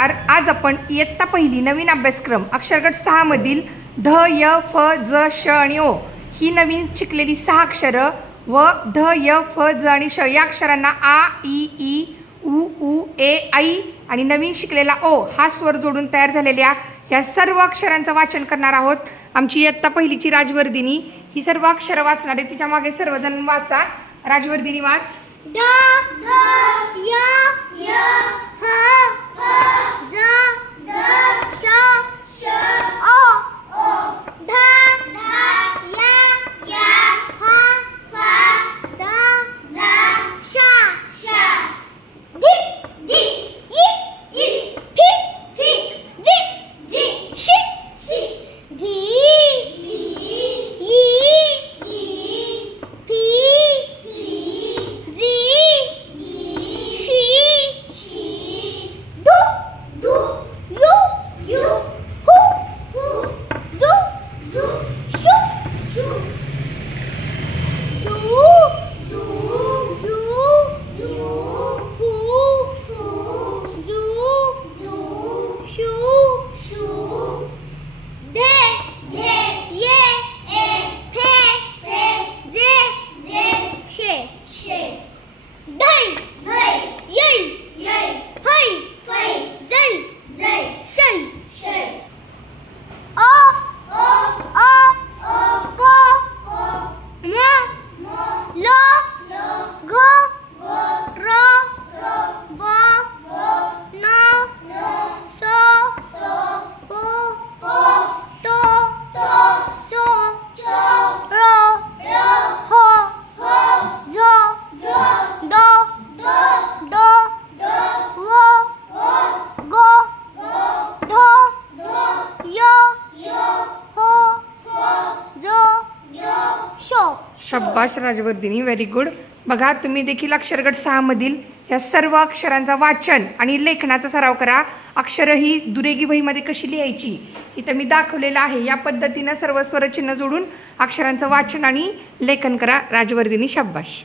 नमस्कार. आज आपण इयत्ता पहिली नवीन अभ्यासक्रम अक्षरगट सहामधील ध य फ ज श आणि ओ ही नवीन शिकलेली सहा अक्षरं व ध य फ ज आणि श या अक्षरांना आ ई ई उ उ ए आई आणि नवीन शिकलेला ओ हा स्वर जोडून तयार झालेल्या ह्या सर्व अक्षरांचं वाचन करणार आहोत आमची इयत्ता पहिलीची राजवर्धिनी. ही सर्व अक्षरं वाचणार आहे. तिच्यामागे सर्वजण वाचा. राजवर्धिनी वाच. ध ध शब्बाश राजवर्धिनी व्हेरी गुड बघा तुम्ही देखील अक्षरगट सहामधील ह्या सर्व अक्षरांचा वाचन आणि लेखनाचा सराव करा. अक्षरं ही दुरेगी वहीमध्ये कशी लिहायची? इथं मी दाखवलेलं आहे. या पद्धतीनं सर्व स्वरचिन्ह जोडून अक्षरांचं वाचन आणि लेखन करा. राजवर्धिनी शब्बाश